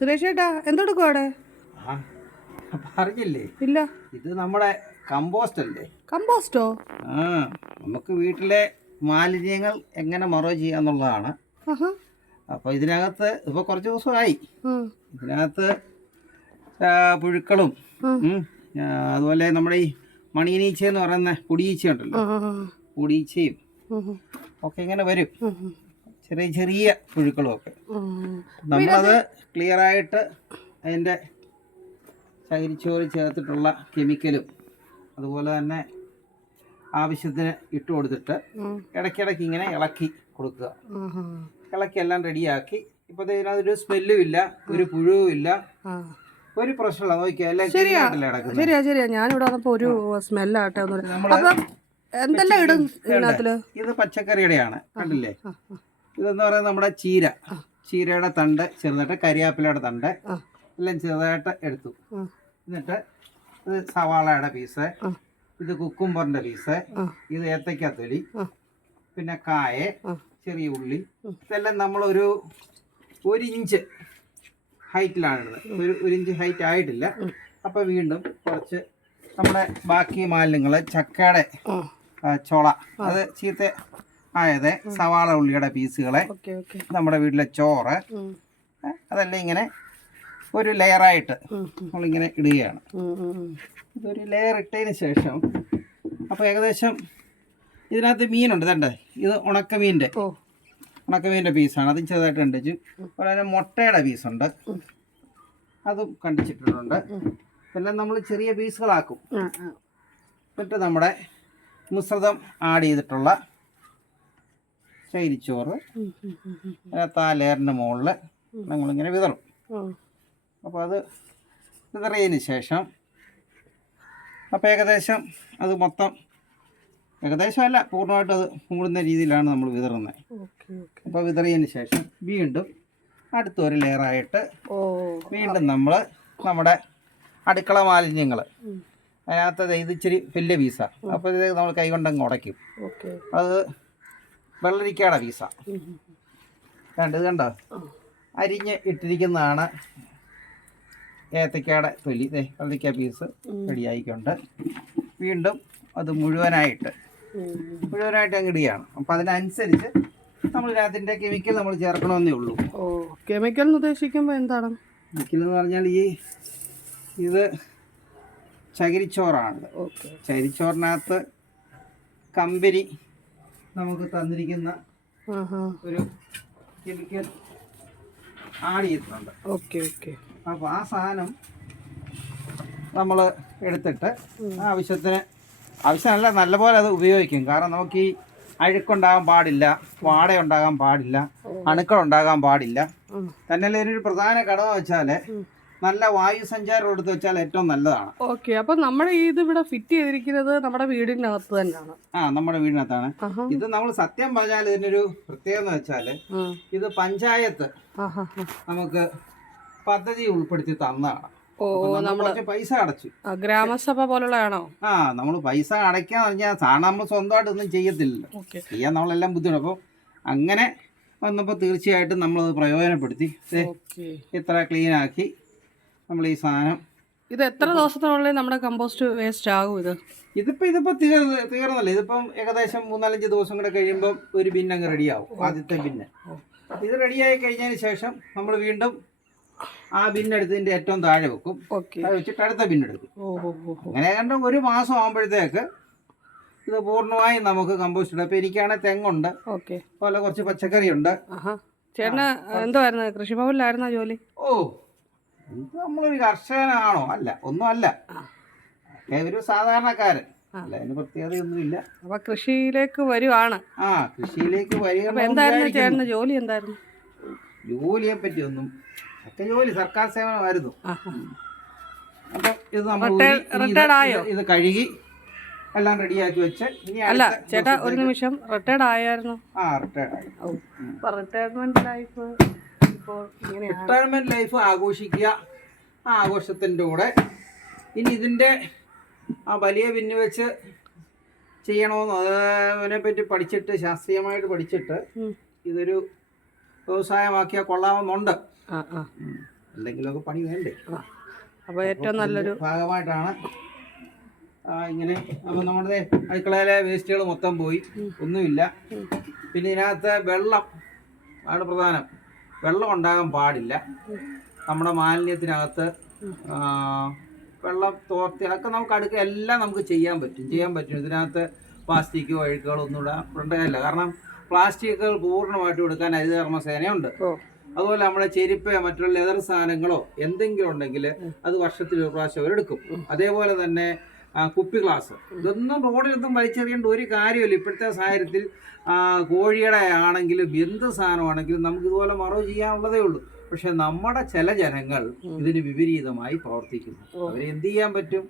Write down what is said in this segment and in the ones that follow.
സുരേഷ് ഏട്ടാ എന്തെടുക്കും അവിടെ? പറഞ്ഞില്ലേ? ഇല്ല. ഇത് നമ്മുടെ കമ്പോസ്റ്റ് അല്ലേ കമ്പോസ്റ്റോ? ആ നമുക്ക് വീട്ടിലെ മാലിന്യങ്ങൾ എങ്ങനെ മറവ് ചെയ്യാന്നുള്ളതാണ്. അപ്പൊ അപ്പോൾ ഇതിനകത്ത് ഇപ്പൊ കുറച്ച് ദിവസമായി. ഇതിനകത്ത് പുഴുക്കളും അതുപോലെ നമ്മുടെ ഈ മണിയനീച്ച എന്ന് പറയുന്ന പൊടിയീച്ച ഉണ്ടല്ലോ. പൊടിയീച്ചയും ഒക്കെ ഇങ്ങനെ വരും. ചെറിയ ചെറിയ പുഴുക്കളും ഒക്കെ നമ്മളത് ക്ലിയർ ആയിട്ട് അതിന്റെ ചകിരിച്ചോറ് ചേർത്തിട്ടുള്ള കെമിക്കലും അതുപോലെ തന്നെ ആവശ്യത്തിന് ഇട്ട് കൊടുത്തിട്ട്. ഇടയ്ക്കിടയ്ക്ക് ഇങ്ങനെ ഇളക്കി കൊടുക്കുക. ഇളക്കി എല്ലാം റെഡിയാക്കി. ഇപ്പൊ ഇതിനകത്തൊരു സ്മെല്ലും ഇല്ല ഒരു പുഴുവും ഇല്ല ഒരു പ്രശ്നമില്ല. നോക്കിയാൽ ശരിയാ. ശരിയാ ഞാനിവിടെ വന്നപ്പോ ഒരു സ്മെല്ലാട്ടെ എന്തെല്ലാം ഇടും ഇത് പച്ചക്കറിയുടെയാണ്. കണ്ടില്ലേ. ഇതെന്ന് പറയുന്നത് നമ്മുടെ ചീര. ചീരയുടെ തണ്ട് ചെറുതായിട്ട് കരിയാപ്പിലയുടെ തണ്ട്. എല്ലാം ചെറുതായിട്ട് എടുത്തു. എന്നിട്ട് ഇത് സവാളയുടെ പീസ്. ഇത് കുക്കുംബറിന്റെ പീസ്. ഇത് ഏത്തയ്ക്കാത്തൊലി തൊലി പിന്നെ കായ ചെറിയ ഉള്ളി. ഇതെല്ലാം നമ്മളൊരു ഒരു ഇഞ്ച് ഹൈറ്റിലാണ് ഇടുന്നത് ഒരു ഒരു ഇഞ്ച് ഹൈറ്റ് ആയിട്ടില്ല. അപ്പോൾ വീണ്ടും കുറച്ച് നമ്മുടെ ബാക്കി മാലിന്യങ്ങൾ ചക്കയുടെ ആ, അത് ചീത്ത ആയത് സവാള ഉള്ളിയുടെ പീസുകളെ നമ്മുടെ വീട്ടിലെ ചോറ്. അതെല്ലാം ഇങ്ങനെ ഒരു ലെയറായിട്ട് നമ്മളിങ്ങനെ ഇടുകയാണ്. ഇതൊരു ലെയർ ഇട്ടതിന് ശേഷം അപ്പോൾ ഏകദേശം ഇതിനകത്ത് മീനുണ്ട് ഇതണ്ടേ ഇത് ഉണക്കമീന്റെ ഉണക്കമീന്റെ പീസാണ്. അതും ചെറുതായിട്ട് കണ്ടിച്ചു അതുപോലെ മുട്ടയുടെ പീസുണ്ട്. അതും കണ്ടിച്ചിട്ടുണ്ട് പിന്നെ നമ്മൾ ചെറിയ പീസുകളാക്കും. എന്നിട്ട് നമ്മുടെ മിശ്രിതം ആഡ് ചെയ്തിട്ടുള്ള അതിനകത്ത് ആ ലെയറിന്റെ മുകളിൽ നമ്മളിങ്ങനെ വിതറും. അപ്പോൾ അത് വിതറിയതിന് ശേഷം അപ്പോൾ ഏകദേശം അത് മൊത്തം ഏകദേശം അല്ല പൂർണമായിട്ട് അത് മൂടുന്ന രീതിയിലാണ് നമ്മൾ വിതറുന്നത്. അപ്പോൾ വിതറിയതിന് ശേഷം വീണ്ടും അടുത്തൊരു ലെയറായിട്ട് വീണ്ടും നമ്മൾ നമ്മുടെ അടുക്കള മാലിന്യങ്ങൾ. അതിനകത്ത് ഇത് ഇച്ചിരി വലിയ പീസാണ് അപ്പോൾ ഇത് നമ്മൾ കൈകൊണ്ടങ്ങ് ഉടയ്ക്കും. അത് വെള്ളരിക്കയുടെ വീസ കണ്ടത്. ഇത് കണ്ടോ? അരിഞ്ഞ് ഇട്ടിരിക്കുന്നതാണ് ഏത്തക്കയുടെ തൊലി. ദേ വെള്ളരിക്ക പീസ് റെഡിയായിക്കൊണ്ട് വീണ്ടും അത് മുഴുവനായിട്ട്. മുഴുവനായിട്ട് അങ്ങ് അപ്പം അപ്പോൾ അതിനനുസരിച്ച് നമ്മൾ ഇതിനകത്തിന്റെ കെമിക്കൽ നമ്മൾ ചേർക്കണമെന്നേ ഉള്ളൂ. ഓ കെമിക്കൽ എന്ന് ഉദ്ദേശിക്കുമ്പോൾ എന്താണ്? കെമിക്കൽ എന്ന് പറഞ്ഞാൽ ഈ ഇത് ചകിരിച്ചോറാണ്. ഓക്കെ. ചകിരിച്ചോറിനകത്ത് കമ്പനി നമുക്ക് തന്നിരിക്കുന്ന ഒരു കെമിക്കൽ ആഡ് ചെയ്തിട്ടുണ്ട് ഓക്കെ ഓക്കെ. അപ്പോൾ ആ സാധനം നമ്മൾ എടുത്തിട്ട് ആവശ്യത്തിന് ആവശ്യമല്ല നല്ലപോലെ അത് ഉപയോഗിക്കും. കാരണം നമുക്ക് ഈ അഴുക്കുണ്ടാകാൻ പാടില്ല വാട ഉണ്ടാകാൻ പാടില്ല അണുക്കൾ ഉണ്ടാകാൻ പാടില്ല. തന്നെ ഒരു പ്രധാന ഘടകം വെച്ചാൽ നല്ല വായു സഞ്ചാരം എടുത്ത് വെച്ചാൽ ഏറ്റവും നല്ലതാണ്. ഓക്കെ അപ്പൊ നമ്മുടെ ഇത് ഇവിടെ ഫിറ്റ് ചെയ്തിരിക്കുന്നത് നമ്മുടെ വീടിനകത്ത് തന്നെയാണ്. ആ നമ്മുടെ വീടിനകത്താണ്. ഇത് നമ്മൾ സത്യം പറഞ്ഞാൽ ഇതിനൊരു പ്രത്യേകത എന്ന് വെച്ചാൽ ഇത് പഞ്ചായത്ത് നമുക്ക് പദ്ധതി ഉൾപ്പെടുത്തി തന്നതാണ്. അപ്പൊ പൈസ അടച്ചു. ഗ്രാമസഭ പോലുള്ളതാണോ? ആ നമ്മൾ പൈസ അടയ്ക്കാന്ന് പറഞ്ഞാൽ സാധാരണ നമ്മൾ സ്വന്തമായിട്ട് ഒന്നും ചെയ്യത്തില്ലല്ലോ. ചെയ്യാൻ നമ്മളെല്ലാം ബുദ്ധിമുട്ട് അപ്പോൾ അങ്ങനെ വന്നപ്പോൾ തീർച്ചയായിട്ടും നമ്മളത് പ്രയോജനപ്പെടുത്തി. ഇത്ര ക്ലീൻ ആക്കി. നമ്മൾ ഈ സാധനം ഇത് എത്ര ദിവസത്തിനുള്ളിൽ നമ്മുടെ കമ്പോസ്റ്റ് വേസ്റ്റ് ആകും ഇത്? ഇതിപ്പോ ഇതിപ്പോ തീർന്ന് തീർന്നല്ലേ? ഇതിപ്പം ഏകദേശം മൂന്നാലഞ്ച് ദിവസം കൂടെ കഴിയുമ്പോൾ ഒരു ബിൻ അങ്ങ് റെഡിയാവും ആദ്യത്തെ ബിന്ന്. ഇത് റെഡിയായി കഴിഞ്ഞതിന് ശേഷം നമ്മൾ വീണ്ടും ആ ബിന്നെടുത്തതിന്റെ ഏറ്റവും താഴെ വെക്കും. വെച്ചിട്ട് അടുത്ത ബിന്നെടുക്കും. അങ്ങനെ കണ്ട ഒരു മാസം ആകുമ്പോഴത്തേക്ക് ഇത് പൂർണമായും നമുക്ക് കമ്പോസ്റ്റ് ഇടാം. ഇപ്പൊ എനിക്കാണെങ്കിൽ തെങ്ങുണ്ട്. അതുപോലെ കുറച്ച് പച്ചക്കറിയുണ്ട്. ചേട്ടന് എന്തുവായിരുന്നു? കൃഷിഭവനിലായിരുന്നോ ജോലി? ഓ ഇത് നമ്മളൊരു കർഷകനാണോ? അല്ല ഒന്നും അല്ല ഒരു സാധാരണക്കാരൻ. അല്ല അതിന് പ്രത്യേകതയൊന്നുമില്ല. അപ്പൊ കൃഷിയിലേക്ക് വരുവാണ്. ആ കൃഷിയിലേക്ക് വരിക അപ്പൊ എന്തായിരുന്നു ചേട്ടന് ജോലി എന്തായിരുന്നു? ജോലിയെ പറ്റി ഒന്നും ഒക്കെ ജോലി സർക്കാർ സേവനമായിരുന്നു. ആഹാ ഇത് നമ്മൾ ഇത് കഴുകി എല്ലാം റെഡിയാക്കി വെച്ച് ഇനി അല്ല ചേട്ടാ ഒരു നിമിഷം. റിട്ടയർഡ് ആയായിരുന്നു. ആ റിട്ടയർഡ് ആയി. റിട്ടയർമെന്റ് ലൈഫ് ഇപ്പോൾ റിട്ടയർമെന്റ് ലൈഫ് ആഘോഷിക്കുക. ആ ആഘോഷത്തിന്റെ കൂടെ ഇനി ഇതിന്റെ ആ വലിയ പിന്നു വെച്ച് ചെയ്യണമെന്ന് അതിനെപ്പറ്റി പഠിച്ചിട്ട് ശാസ്ത്രീയമായിട്ട് പഠിച്ചിട്ട്. ഇതൊരു വ്യവസായമാക്കിയാൽ കൊള്ളാമെന്നുണ്ട്. എന്തെങ്കിലുമൊക്കെ പണി വേണ്ടേ? അപ്പോൾ ഏറ്റവും നല്ലൊരു ഭാഗമായിട്ടാണ് ഇങ്ങനെ അപ്പോൾ നമ്മുടെ അടുക്കളയിലെ വേസ്റ്റുകൾ മൊത്തം പോയി. ഒന്നുമില്ല. പിന്നെ ഇതിനകത്ത് വെള്ളം ആണ് പ്രധാനം. വെള്ളം ഉണ്ടാകാൻ പാടില്ല. നമ്മുടെ മാലിന്യത്തിനകത്ത് വെള്ളം തോർത്തി അതൊക്കെ നമുക്ക് അടുക്ക എല്ലാം നമുക്ക് ചെയ്യാൻ പറ്റും. ചെയ്യാൻ പറ്റും. ഇതിനകത്ത് പ്ലാസ്റ്റിക്കോ അഴുക്കുകളോ ഒന്നും ഇടാൻ ഉണ്ടാകില്ല കാരണം പ്ലാസ്റ്റിക്കുകൾ പൂർണമായിട്ട് എടുക്കാൻ ഹരിതകർമ്മ സേനയുണ്ട് അതുപോലെ നമ്മുടെ ചെരുപ്പ് മറ്റുള്ള ലെതർ സാധനങ്ങളോ എന്തെങ്കിലും ഉണ്ടെങ്കിൽ അത് വർഷത്തിൽ ഒരു പ്രാവശ്യം അവരെടുക്കും. അതേപോലെ തന്നെ കുപ്പി ഗ്ലാസ് ഇതൊന്നും റോഡിലൊന്നും വലിച്ചെറിയേണ്ട ഒരു കാര്യമില്ല. ഇപ്പോഴത്തെ സാഹചര്യത്തിൽ കോഴിയുടെ ആണെങ്കിലും എന്ത് സാധനമാണെങ്കിലും നമുക്ക് ഇതുപോലെ മറവ് ചെയ്യാനുള്ളതേ ഉള്ളൂ. പക്ഷെ നമ്മുടെ ചില ജനങ്ങൾ ഇതിന് വിപരീതമായി പ്രവർത്തിക്കുന്നു. അവരെ എന്ത് ചെയ്യാൻ പറ്റും?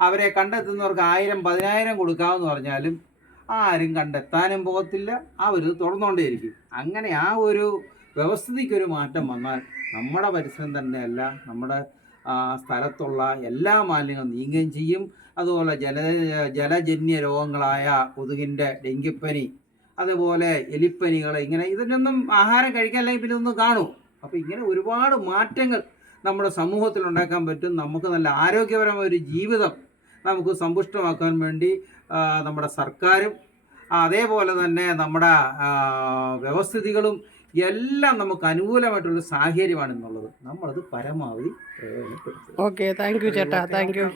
അവരെ കണ്ടെത്തുന്നവർക്ക് ആയിരം പതിനായിരം കൊടുക്കാമെന്ന് പറഞ്ഞാലും ആരും കണ്ടെത്താനും പോകത്തില്ല. അവർ തുറന്നുകൊണ്ടേയിരിക്കും. അങ്ങനെ ആ ഒരു വ്യവസ്ഥിതിക്കൊരു മാറ്റം വന്നാൽ നമ്മുടെ പരിസരം തന്നെയല്ല നമ്മുടെ സ്ഥലത്തുള്ള എല്ലാ മാലിന്യങ്ങളും നീങ്ങുകയും ചെയ്യും. അതുപോലെ ജല ജലജന്യ രോഗങ്ങളായ കൊതുകിന്റെ ഡെങ്കിപ്പനി അതുപോലെ എലിപ്പനികൾ ഇങ്ങനെ ഇതിനൊന്നും ആഹാരം കഴിക്കാൻ അല്ലെങ്കിൽ പിന്നെ ഒന്നും കാണൂ. അപ്പോൾ ഇങ്ങനെ ഒരുപാട് മാറ്റങ്ങൾ നമ്മുടെ സമൂഹത്തിൽ ഉണ്ടാക്കാൻ പറ്റും. നമുക്ക് നല്ല ആരോഗ്യപരമായ ഒരു ജീവിതം നമുക്ക് സമ്പുഷ്ടമാക്കാൻ വേണ്ടി നമ്മുടെ സർക്കാരും അതേപോലെ തന്നെ നമ്മുടെ വ്യവസ്ഥിതികളും എല്ലാം നമുക്ക് അനുകൂലമായിട്ടുള്ള സാഹചര്യമാണ് എന്നുള്ളത് നമ്മളത് പരമാവധി പ്രയോജനപ്പെടുത്തും ഓക്കെ താങ്ക് യു ചേട്ടാ. Thank you.